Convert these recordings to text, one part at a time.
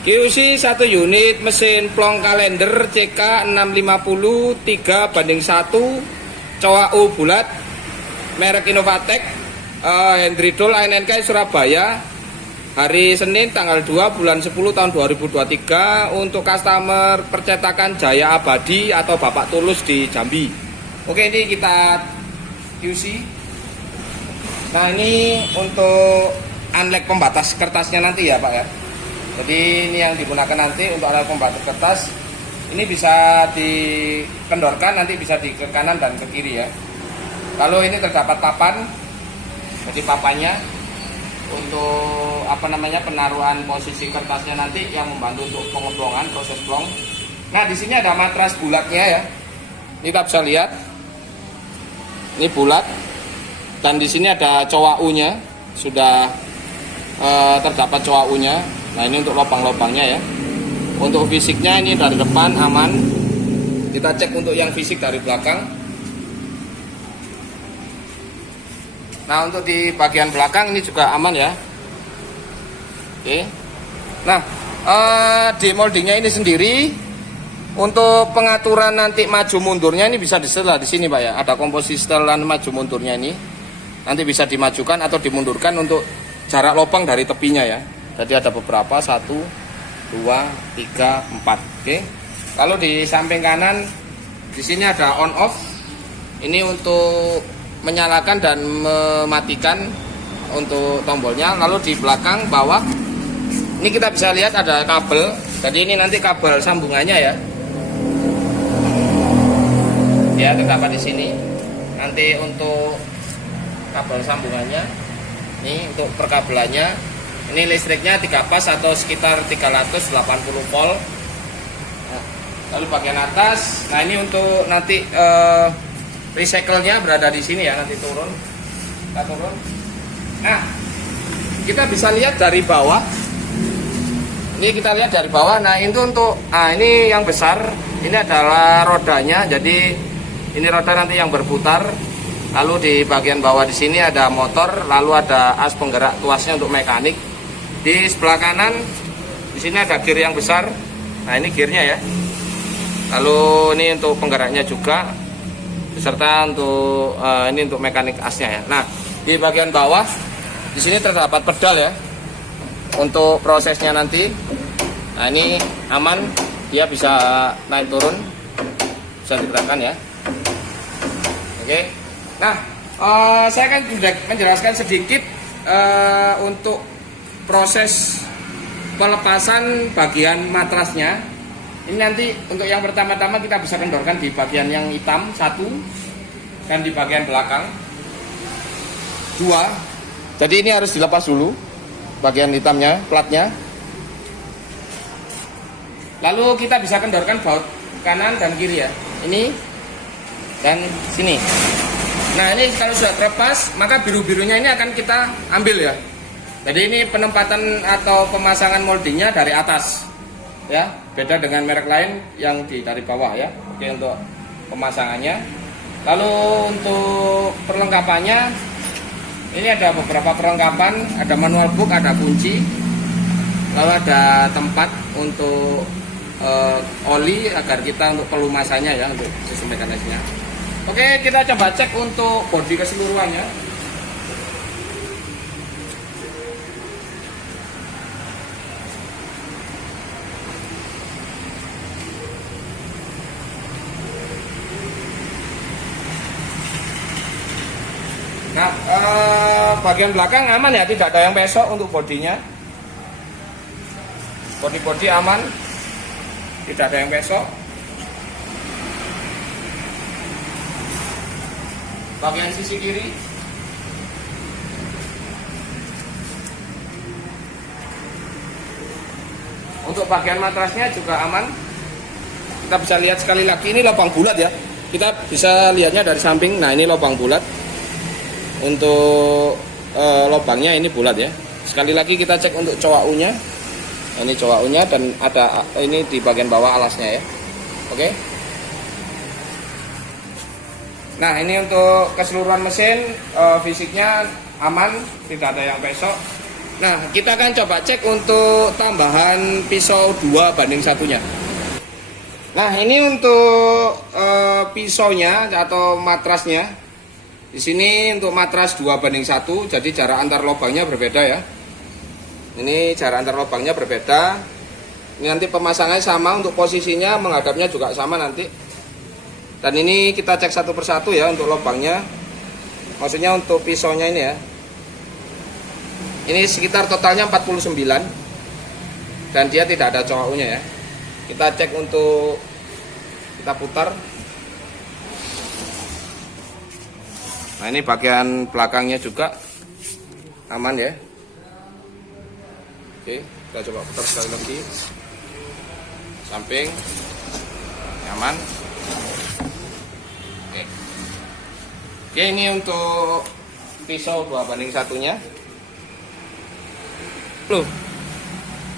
QC 1 unit mesin plong kalender CK 650 3:1, cowak U bulat, merek Innovatec, Hendridol ANNK Surabaya. Hari Senin tanggal 2 bulan 10 tahun 2023 untuk customer percetakan Jaya Abadi atau Bapak Tulus di Jambi. Oke, ini kita QC. Nah, ini untuk unlock pembatas kertasnya nanti ya Pak ya. Jadi ini yang digunakan nanti untuk alat pembatas kertas. Ini bisa dikendorkan, nanti bisa di ke kanan dan ke kiri ya. Lalu ini terdapat papan. Jadi papannya untuk penaruhan posisi kertasnya nanti yang membantu untuk pengeplongan, proses plong. Nah, di sini ada matras bulatnya ya. Ini kita bisa lihat. Ini bulat. Dan di sini ada cowak U-nya. Sudah terdapat cowak U-nya. Nah, ini untuk lubang-lubangnya ya. Untuk fisiknya ini dari depan aman. Kita cek untuk yang fisik dari belakang. Nah, untuk di bagian belakang ini juga aman ya. Oke. Nah, di moldingnya ini sendiri untuk pengaturan nanti maju mundurnya ini bisa disetel di sini Pak ya. Ada komposisi setelan maju mundurnya ini. Nanti bisa dimajukan atau dimundurkan untuk jarak lubang dari tepinya ya. Jadi ada beberapa 1, 2, 3, 4. Oke. Kalau di samping kanan di sini ada on off. Ini untuk menyalakan dan mematikan untuk tombolnya. Lalu di belakang bawah ini kita bisa lihat ada kabel. Jadi ini nanti kabel sambungannya ya. Ya, terdapat di sini. Nanti untuk kabel sambungannya. Ini untuk perkabelannya. Ini listriknya 3 pas atau sekitar 380 volt. Nah, lalu bagian atas, nah ini untuk nanti recycle-nya berada di sini ya, nanti turun. Kita turun. Nah, kita bisa lihat dari bawah. Ini kita lihat dari bawah. Nah, itu untuk ini yang besar. Ini adalah rodanya. Jadi ini roda nanti yang berputar. Lalu di bagian bawah di sini ada motor, lalu ada as penggerak tuasnya untuk mekanik. Di sebelah kanan di sini ada gear yang besar. Nah, ini gearnya ya. Lalu ini untuk penggeraknya juga beserta untuk ini untuk mekanik asnya ya. Nah, di bagian bawah di sini terdapat pedal ya untuk prosesnya nanti. Nah, ini aman, dia bisa naik turun, bisa digerakkan ya. Oke. Nah, saya akan menjelaskan sedikit untuk proses pelepasan bagian matrasnya. Ini nanti untuk yang pertama-tama kita bisa kendorkan di bagian yang hitam 1 dan di bagian belakang 2. Jadi ini harus dilepas dulu bagian hitamnya, platnya. Lalu kita bisa kendorkan baut kanan dan kiri ya. Ini dan sini. Nah, ini kalau sudah terlepas, maka biru-birunya ini akan kita ambil ya. Jadi ini penempatan atau pemasangan moldingnya dari atas ya, beda dengan merek lain yang dari bawah ya. Oke, untuk pemasangannya. Lalu untuk perlengkapannya ini ada beberapa perlengkapan, ada manual book, ada kunci, lalu ada tempat untuk oli agar kita untuk pelumasannya ya, untuk sistem mekanisnya. Oke, kita coba cek untuk bodi keseluruhannya. Nah, bagian belakang aman ya, tidak ada yang pesok untuk bodinya. Bodi-bodi aman, tidak ada yang pesok. Bagian sisi kiri untuk bagian matrasnya juga aman. Kita bisa lihat sekali lagi, ini lubang bulat ya. Kita bisa lihatnya dari samping. Nah, ini lubang bulat. Untuk lubangnya ini bulat ya. Sekali lagi kita cek untuk cowak U-nya. Ini cowak U-nya dan ada ini di bagian bawah alasnya ya. Oke. Nah, ini untuk keseluruhan mesin fisiknya aman, tidak ada yang pesok. Nah, kita akan coba cek untuk tambahan pisau 2:1-nya. Nah, ini untuk pisaunya atau matrasnya. Di sini untuk matras 2:1, jadi jarak antar lubangnya berbeda ya. Ini jarak antar lubangnya berbeda. Ini nanti pemasangannya sama, untuk posisinya menghadapnya juga sama nanti. Dan ini kita cek satu persatu ya untuk lubangnya. Maksudnya untuk pisaunya ini ya. Ini sekitar totalnya 49. Dan dia tidak ada cowoknya ya. Kita cek untuk, kita putar. Nah, ini bagian belakangnya juga aman ya. Oke, kita coba putar sekali lagi. Samping aman. Oke, ini untuk pisau 2:1-nya. Loh.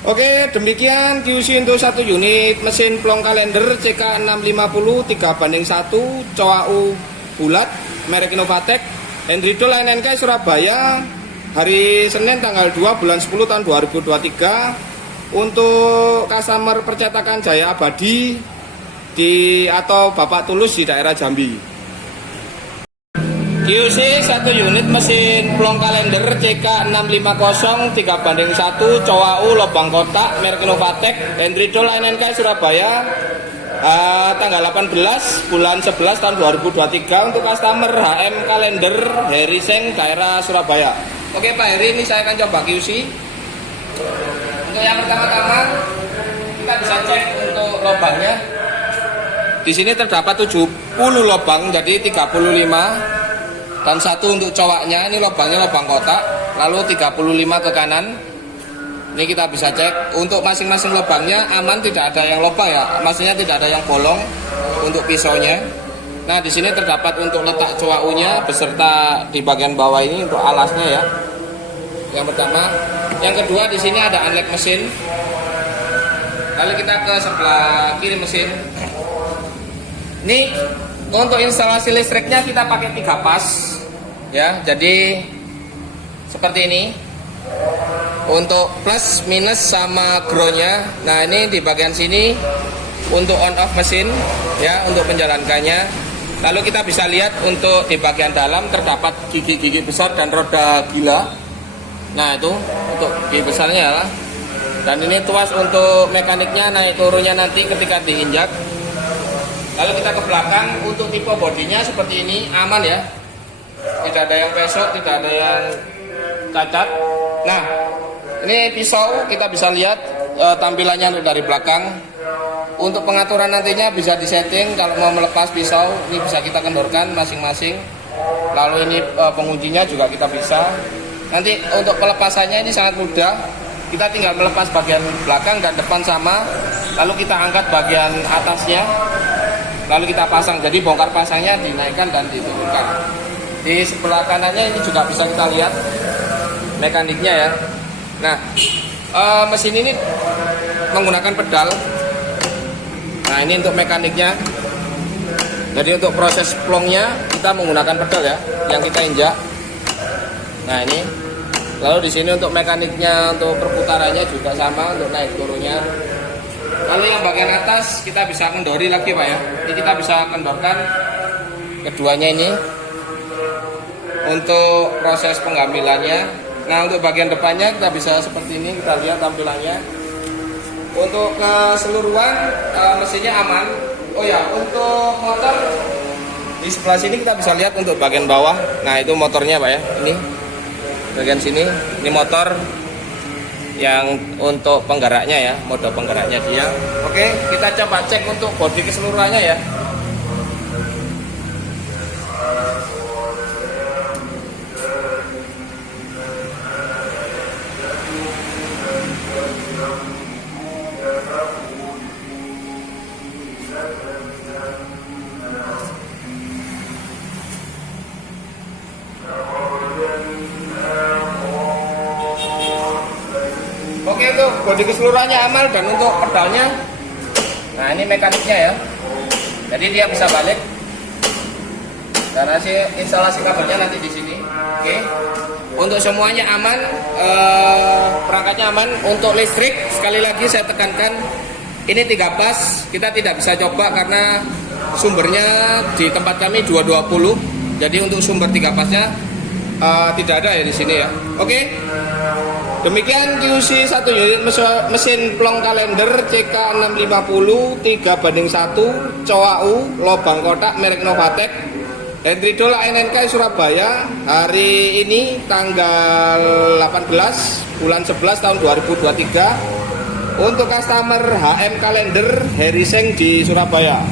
Oke, demikian QC untuk 1 unit mesin plong kalender CK650 3:1 COAU bulat merek Innovatek, Hendrido Line NK Surabaya, hari Senin tanggal 2 bulan 10 tahun 2023 untuk customer percetakan Jaya Abadi atau Bapak Tulus di daerah Jambi. QC 1 unit mesin plong kalender CK650 3:1 COAU lubang kotak merek Innovatek, Hendrido Line NK Surabaya, tanggal 18 bulan 11 tahun 2023 untuk customer HM kalender Heri Seng daerah Surabaya. Oke Pak Heri, ini saya akan coba QC. Untuk yang pertama-tama kita bisa cek untuk lubangnya. Di sini terdapat 70 lubang, jadi 35. Dan satu untuk cowoknya, ini lubangnya lubang kotak, lalu 35 ke kanan. Ini kita bisa cek untuk masing-masing lubangnya aman, tidak ada yang lubang ya, maksudnya tidak ada yang bolong untuk pisaunya. Nah, di sini terdapat untuk letak cowoknya beserta di bagian bawah ini untuk alasnya ya. Yang pertama, yang kedua di sini ada unlock mesin. Lalu kita ke sebelah kiri mesin. Ini untuk instalasi listriknya kita pakai 3 pas ya, jadi seperti ini untuk plus minus sama groundnya. Nah, ini di bagian sini untuk on off mesin ya, untuk menjalankannya. Lalu kita bisa lihat untuk di bagian dalam terdapat gigi-gigi besar dan roda gila. Nah, itu untuk gigi besarnya ya. Dan ini tuas untuk mekaniknya naik turunnya nanti ketika diinjak. Lalu kita ke belakang, untuk tipe bodinya seperti ini, aman ya, tidak ada yang pesok, tidak ada yang cacat. Nah, ini pisau kita bisa lihat tampilannya untuk dari belakang. Untuk pengaturan nantinya bisa disetting, kalau mau melepas pisau ini bisa kita kendorkan masing-masing. Lalu ini penguncinya juga kita bisa. Nanti untuk pelepasannya ini sangat mudah, kita tinggal melepas bagian belakang dan depan sama, lalu kita angkat bagian atasnya, lalu kita pasang. Jadi bongkar pasangnya dinaikkan dan diturunkan. Di sebelah kanannya ini juga bisa kita lihat mekaniknya ya. Nah, mesin ini menggunakan pedal. Nah, ini untuk mekaniknya. Jadi untuk proses plongnya kita menggunakan pedal ya, yang kita injak. Nah, ini. Lalu di sini untuk mekaniknya, untuk perputarannya juga sama untuk naik turunnya. Lalu yang bagian atas kita bisa kendori lagi Pak ya. Ini kita bisa kendorkan keduanya ini untuk proses penggambilannya. Nah, untuk bagian depannya kita bisa seperti ini, kita lihat tampilannya. Untuk keseluruhan mesinnya aman. Oh ya, untuk motor di sebelah sini kita bisa lihat untuk bagian bawah. Nah, itu motornya Pak ya. Ini bagian sini, ini motor yang untuk penggeraknya ya, mode penggeraknya dia. Oke, kita coba cek untuk bodi keseluruhannya ya. Oke, untuk bodi keseluruhannya aman dan untuk pedalnya, nah ini mekaniknya ya, jadi dia bisa balik dan hasil instalasi kabelnya nanti di sini. Oke. Untuk semuanya aman, perangkatnya aman. Untuk listrik, sekali lagi saya tekankan, ini 3 pas. Kita tidak bisa coba karena sumbernya di tempat kami 220. Jadi untuk sumber 3 pasnya tidak ada ya di sini ya. Oke. Demikian QC 1 unit mesin plong kalender CK650 3:1 COAU lobang kotak merek Novatek, Hendridol NNK Surabaya. Hari ini tanggal 18 bulan 11 tahun 2023 untuk customer HM Kalender Heriseng di Surabaya.